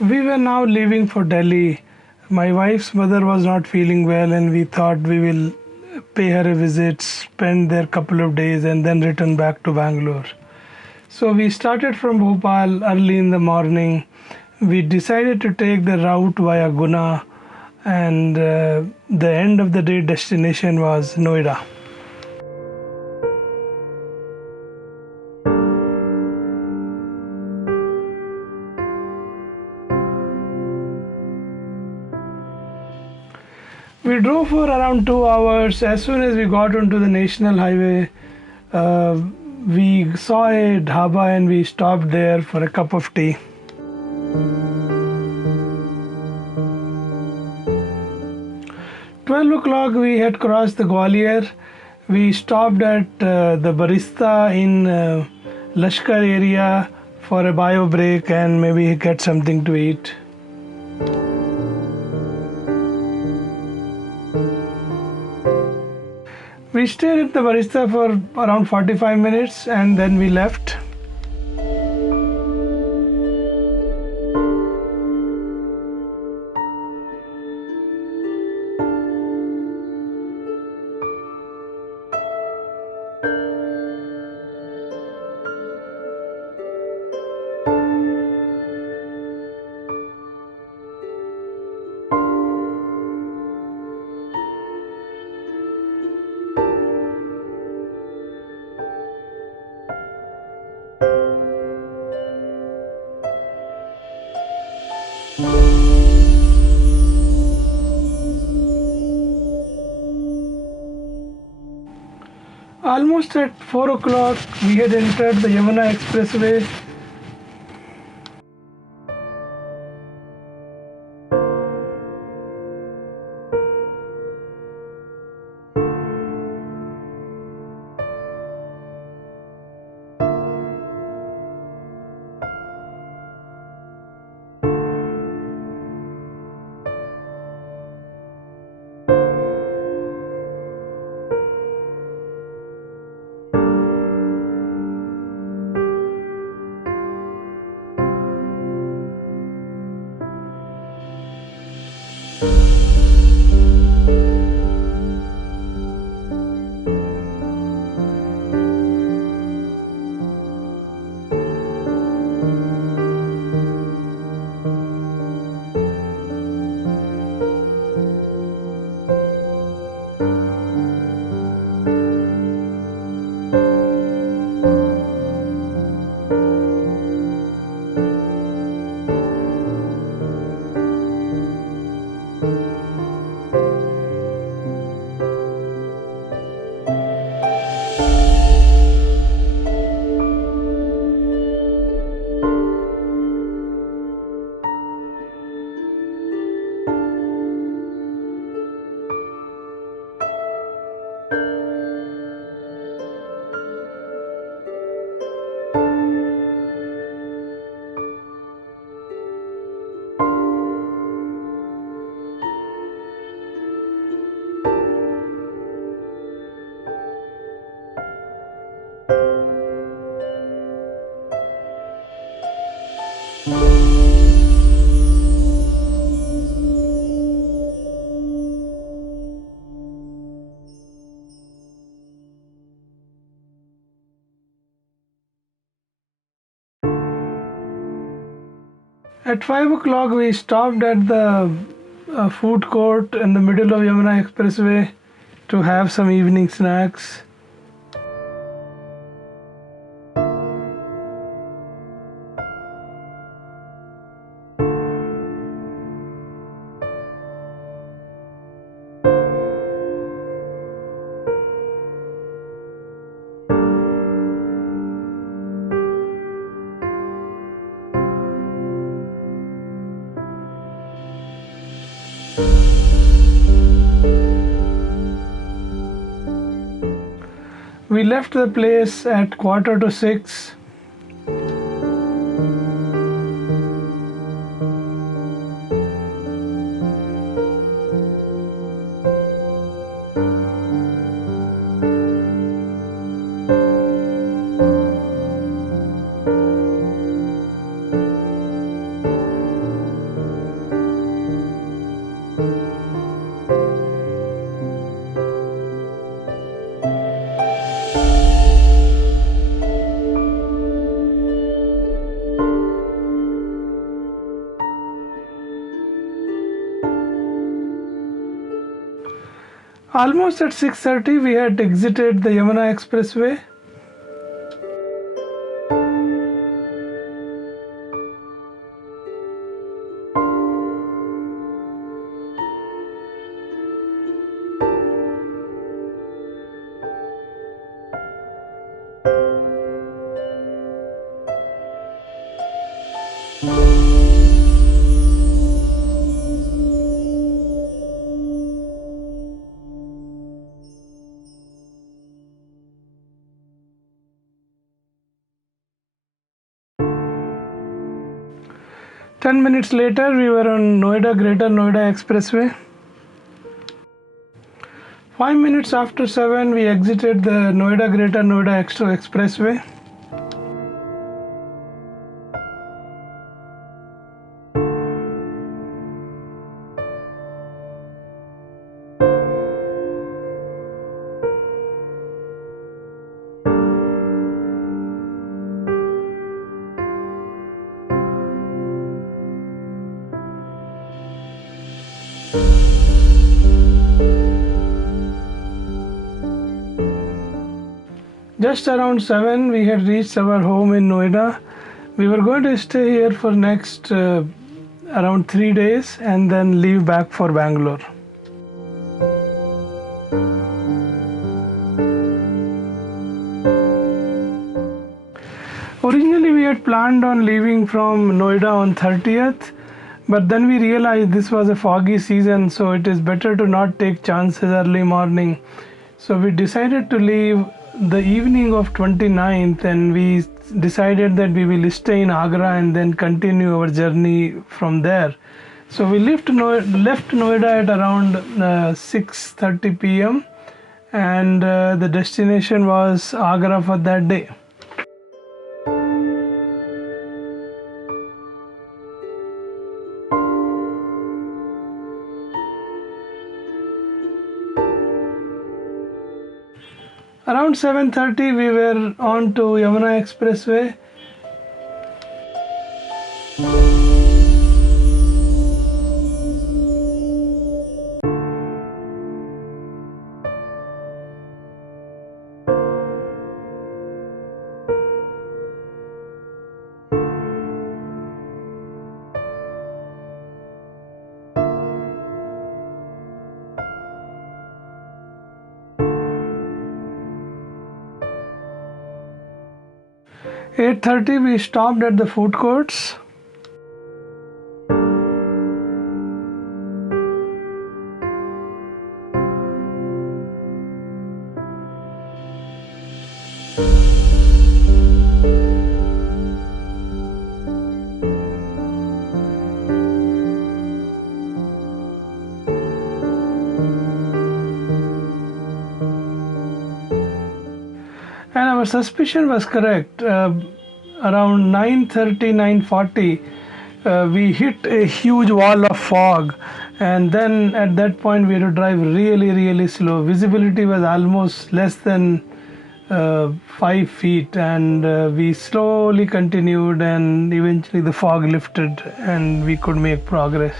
We were now leaving for Delhi. My wife's mother was not feeling well, and we thought we will pay her a visit, spend there a couple of days, and then return back to Bangalore. So we started from Bhopal early in the morning. We decided to take the route via Guna, and the end of the day destination was Noida. We drove for around 2 hours. As soon as we got onto the national highway, uh, we saw a dhaba and we stopped there for a cup of tea. 12 o'clock we had crossed the Gwalior. We stopped at the barista in Lashkar area for a bio break and maybe get something to eat. We stayed at the barista for around 45 minutes and then we left. Almost at 4 o'clock, we had entered the Yamuna Expressway. At 5 o'clock, we stopped at the food court in the middle of Yamuna Expressway to have some evening snacks. We left the place at 5:45. Almost at 6:30 we had exited the Yamuna Expressway. Ten minutes later, we were on Noida Greater Noida Expressway. 5 minutes after 7, we exited the Noida Greater Noida Expressway. Just around 7, we had reached our home in Noida. We were going to stay here for next around 3 days and then leave back for Bangalore. Originally, we had planned on leaving from Noida on 30th, but then we realized this was a foggy season, so it is better to not take chances early morning. So we decided to leave the evening of 29th, and we decided that we will stay in Agra and then continue our journey from there. So we left Noida at around 6:30 p.m. and the destination was Agra for that day. Around 7:30 we were on to Yamuna Expressway. At 8:30 we stopped at the food courts. And our suspicion was correct. Around 9:30, 9:40, we hit a huge wall of fog, and then at that point we had to drive really slow. Visibility was almost less than 5 feet, and we slowly continued, and eventually the fog lifted and we could make progress.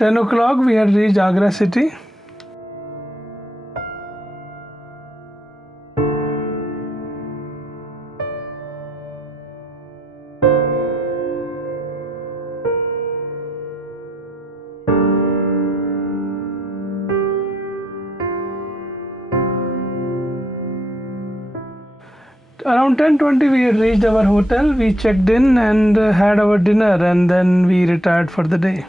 Ten o'clock we had reached Agra city. Around 10:20 we had reached our hotel. We checked in and had our dinner, and then we retired for the day.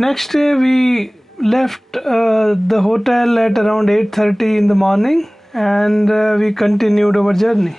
Next day we left the hotel at around 8:30 in the morning, and we continued our journey.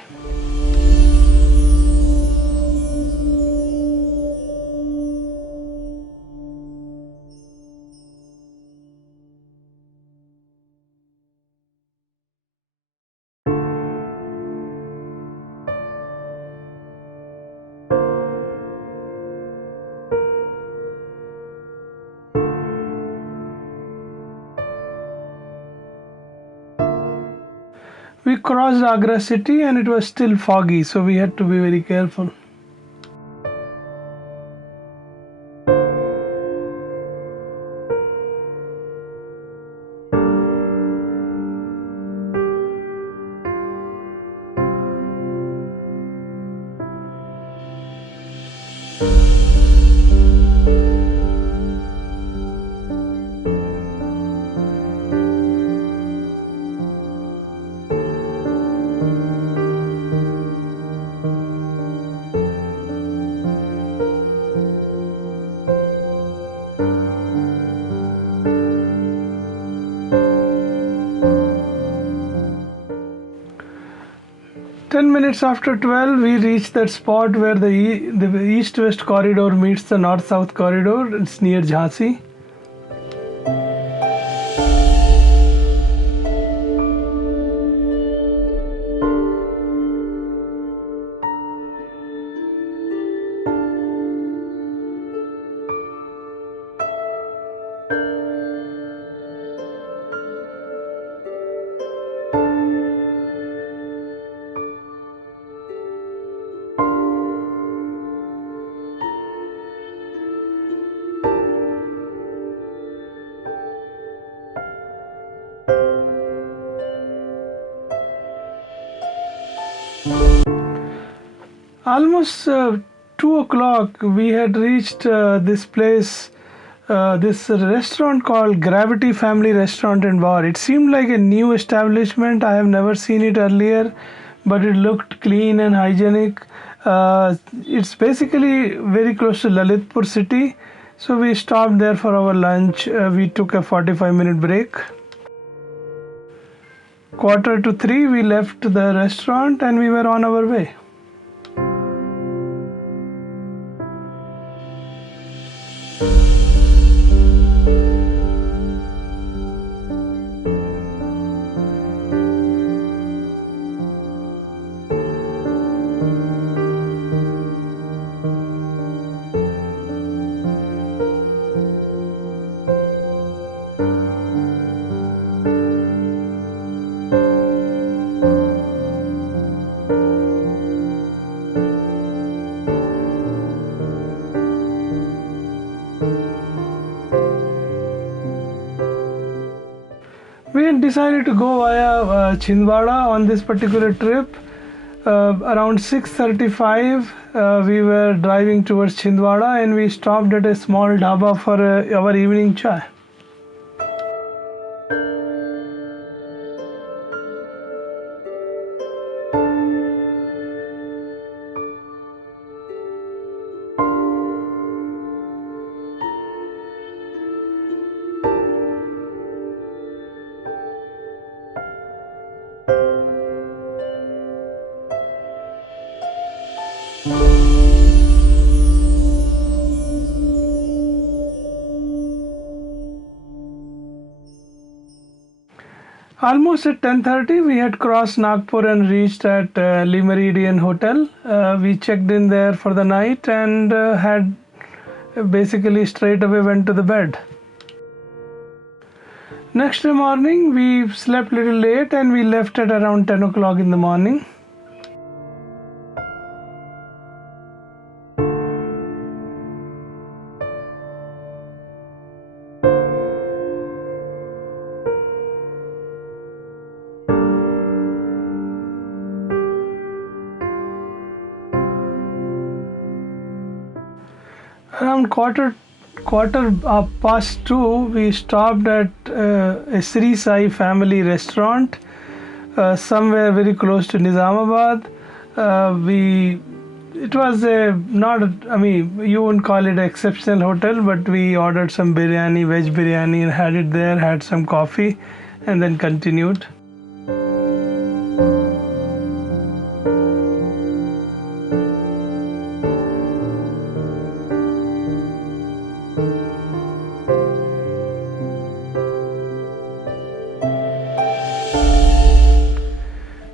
We crossed Agra city and it was still foggy, so we had to be very careful. Ten minutes after 12, we reached that spot where the east-west corridor meets the north-south corridor. It's near Jhansi. Almost 2 o'clock, we had reached this place, this restaurant called Gravity Family Restaurant and Bar. It seemed like a new establishment. I have never seen it earlier, but it looked clean and hygienic. It's basically very close to Lalitpur city. So we stopped there for our lunch. We took a 45-minute break. 2:45, we left the restaurant and we were on our way. We had decided to go via Chhindwara on this particular trip. Around 6:35, we were driving towards Chhindwara and we stopped at a small dhaba for our evening chai. Almost at 10:30, we had crossed Nagpur and reached at Le Méridien Hotel. We checked in there for the night and had basically straight away went to the bed. Next day morning, we slept little late and we left at around 10 o'clock in the morning. Around quarter past 2, we stopped at a Sri Sai family restaurant somewhere very close to Nizamabad. We it was a not, I mean, you wouldn't call it an exceptional hotel, but we ordered some biryani, veg biryani, and had it there, had some coffee, and then continued.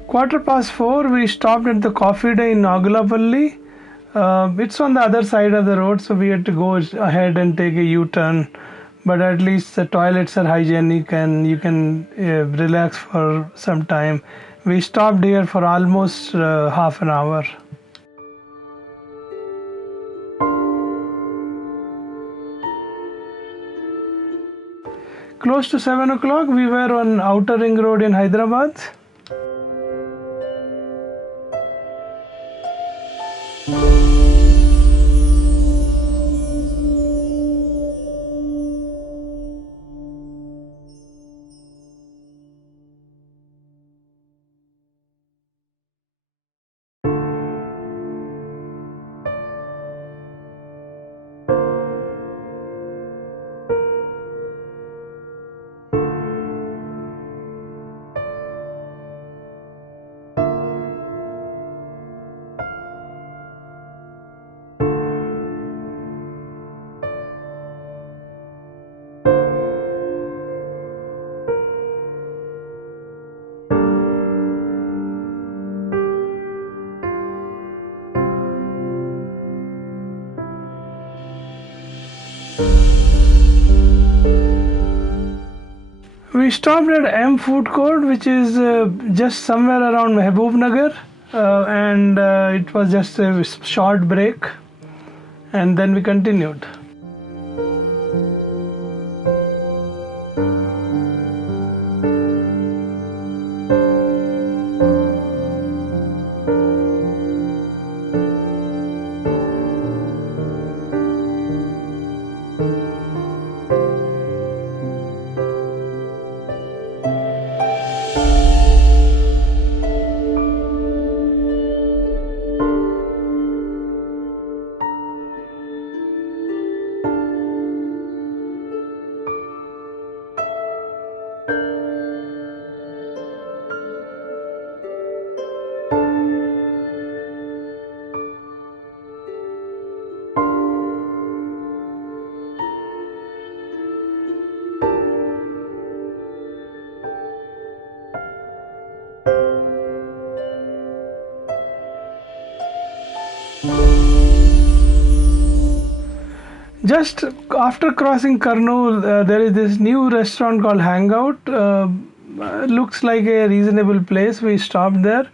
Quarter past 4, we stopped at the coffee day in Nagulapalli. It's on the other side of the road, so we had to go ahead and take a U-turn. But at least the toilets are hygienic and you can relax for some time. We stopped here for almost half an hour. Close to 7 o'clock, we were on Outer Ring Road in Hyderabad. We stopped at M Food Court, which is just somewhere around Mehboob Nagar, and it was just a short break, and then we continued. Just after crossing Kurnool, there is this new restaurant called Hangout. Looks like a reasonable place. We stopped there.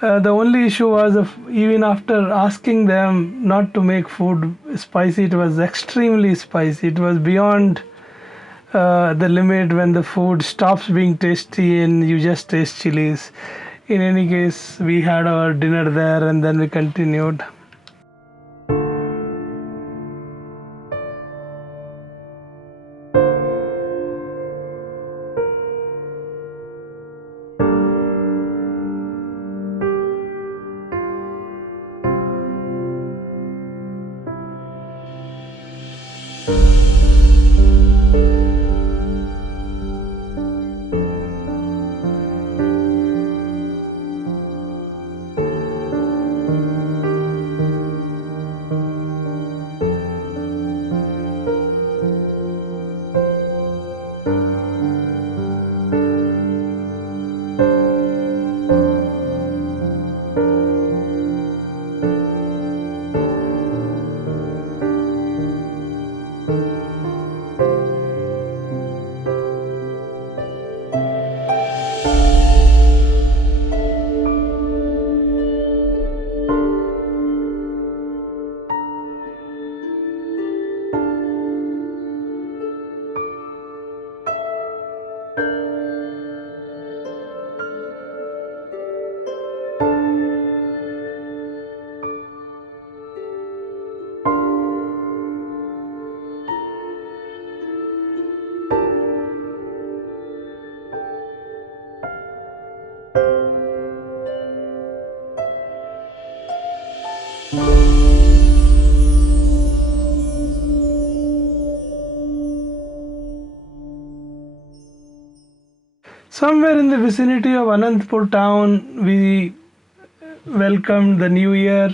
The only issue was even after asking them not to make food spicy, it was extremely spicy. It was beyond the limit when the food stops being tasty and you just taste chilies. In any case, we had our dinner there and then we continued. Somewhere in the vicinity of Anantapur town, we welcomed the new year.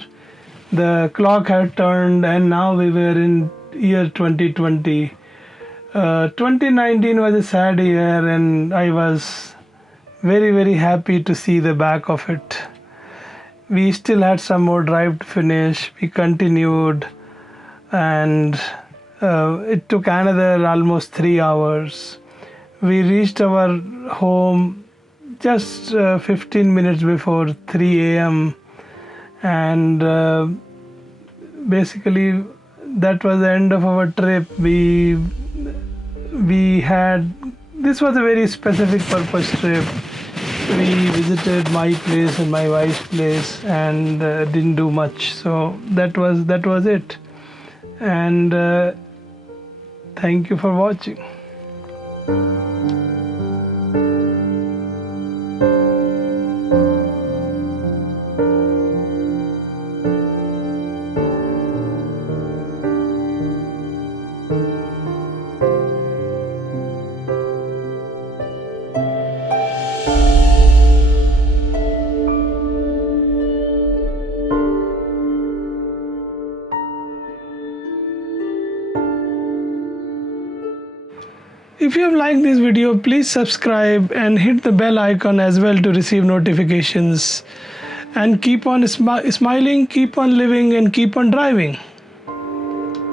The clock had turned, and now we were in year 2020. 2019 was a sad year, and I was very happy to see the back of it. We still had some more drive to finish. We continued, and it took another almost 3 hours. We reached our home just 15 minutes before 3 a.m. and basically that was the end of our trip. We had, this was a very specific purpose trip. We visited my place and my wife's place and didn't do much. So that was it. And thank you for watching. If you have liked this video, please subscribe and hit the bell icon as well to receive notifications. And keep on smiling, keep on living, and keep on driving.